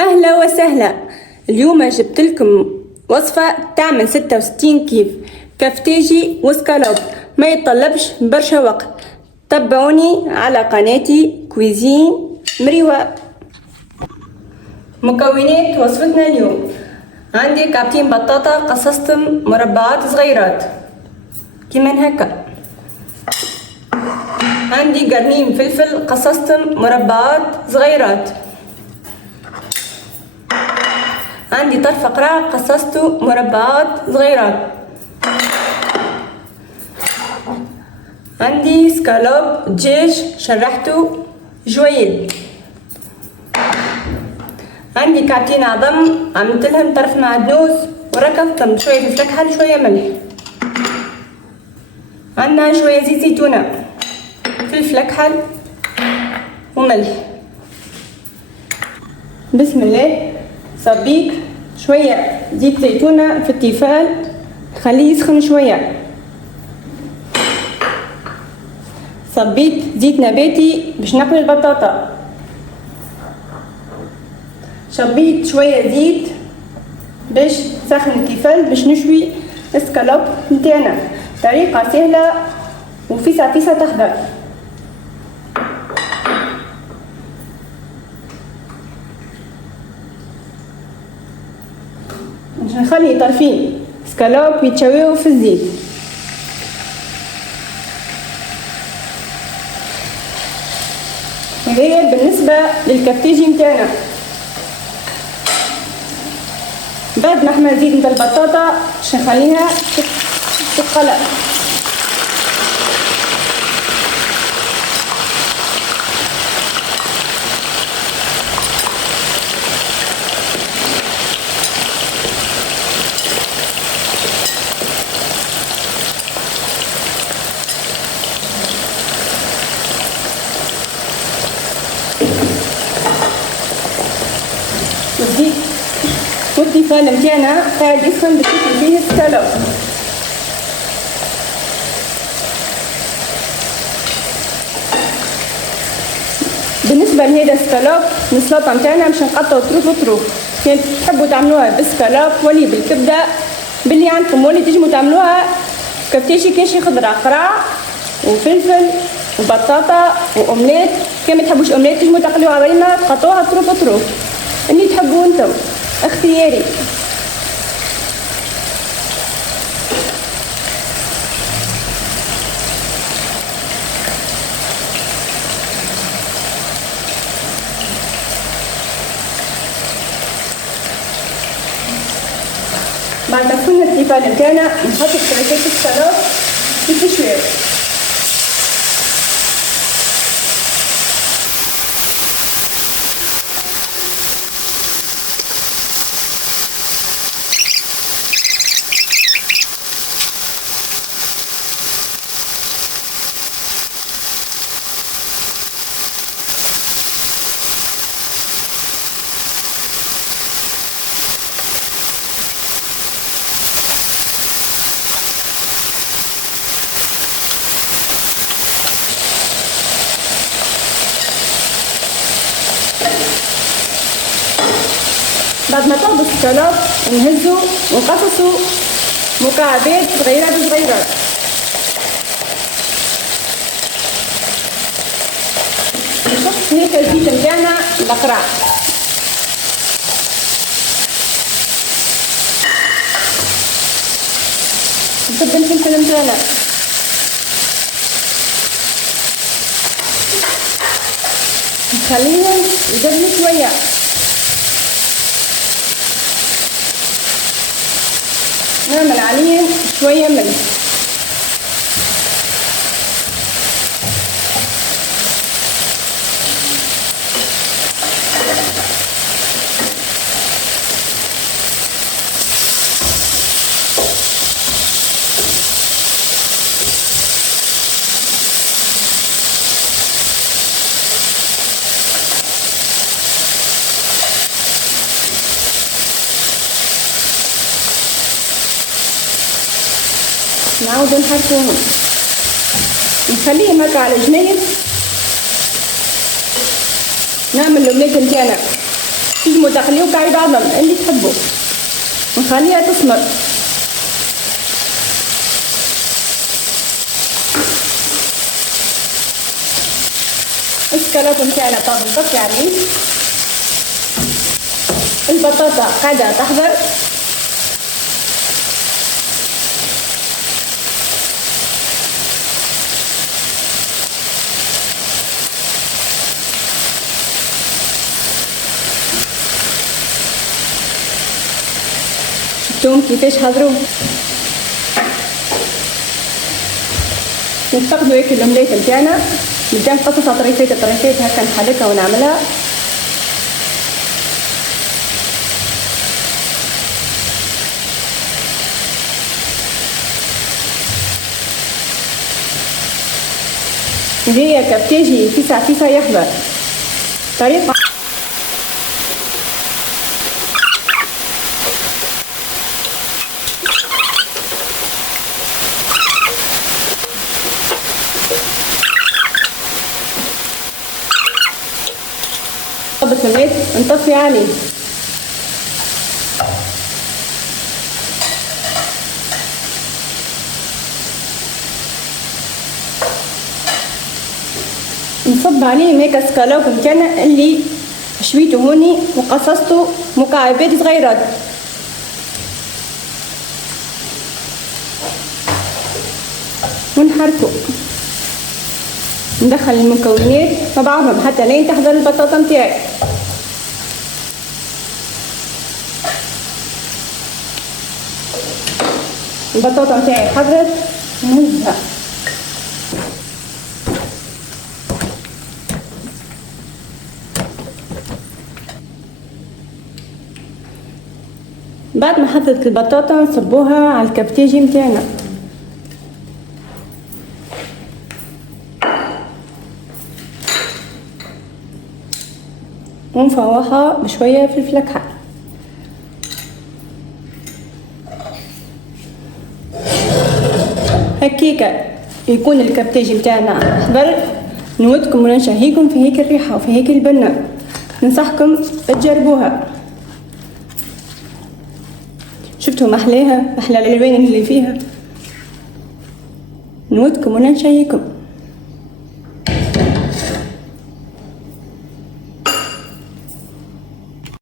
أهلا وسهلا. اليوم جبت لكم وصفة تعمل 66 كيف كفتاجي وسكالوب، ما يتطلبش برشا وقت. تابعوني على قناتي كويزين مريوة. مكونات وصفتنا اليوم: عندي كعبتين بطاطا قصصتهم مربعات صغيرات كيما هكا، عندي قرنين فلفل قصصتهم مربعات صغيرات، عندي طرف قرع قصصته مربعات صغيرات، عندي سكالوب دجاج شرحته جويد، عندي كعبتين عظم عملتلهم طرف معدنوس وركبتهم شوية فلفل كحل شوية ملح، عندنا شوية زيت زيتونة فلفل كحل وملح. بسم الله. صبيت شوية زيت زيتونة في التيفال خليه يسخن شوية، صبيت زيت نباتي باش نقلي البطاطا، شبيت شوية زيت باش نسخن التيفال باش نشوي السكالوب نتاعنا. طريقة سهلة وفيسا فيسا تحضر. باش نخلي طرفين سكالوب يتشويو في الزيت. هذايا بالنسبة للكفتاجي نتاعنا. بعد ما حمر الزيت نتاع البطاطا باش نخليها تتقلى. والتيفال متاعنا قاعد يسخن باش يدخل فيه السكالوب. بالنسبة لهذا السكالوب السلطة متاعنا باش نقطعو طروف طروف. كان تحبوا تعملوها بالسكالوب ولي بالكبدة باللي عندكم، ولي تنجموا تعملوها كفتاجي كاشي خضرة قرع وفلفل وبطاطا واومليت. كان ما تحبوش اومليت تنجموا تقليوها بينا تقطعوها طروف طروف اللي تحبوا انتم، اختياري. بعد ما تكون التيفال متاعنا نحط طريقات السكالوب في التشوير. بعد ما تاخدوا السكالوب نهزو ونقصصو مكعبات صغيرات صغيرات. نحط هيك الزيت متاعنا القرع، نصب الفلفل متاعنا، نخليهم يدبلوا شوية، نعمل عليهم شوية ملح، نعاودو نحركوهم نخليهم هكا على جنيب. نعمل الأومليت نتاعنا تجمو تقليو كاع بعضهم اللي تحبوا ونخليها تسمر. السكالوب نتاعنا طاب البط يعني البطاطا قاعدة تحضر. شفتوهم كيفاش حضروا. نستقبلوا هيك الأومليت نتاعنا، نبدا نقصصها طريفات هكا نحركها ونعملها. هي كبتاجي فيسا يحضر طريقة طبت الميت نطفي عليه. نصب عليه ميكا سكالوب متاعنا اللي شويته هوني وقصصته مكعبات صغيرات. ونحركو ندخل المكونات مع بعضهم حتى لين تحضر البطاطا متاعي. البطاطا متاعي حضرت نهزها. بعد ما حضرت البطاطا نصبوها على الكبتاجي متاعنا ونفوحها بشوية فلفل أكحل. هكيكا يكون الكبتاجي متاعنا حضر. نودكم ونشهيكم في هيك الريحة وفي هيك البنة، ننصحكم تجربوها. شفتوا محلاها، محلى الألوان اللي فيها. نودكم ونشهيكم.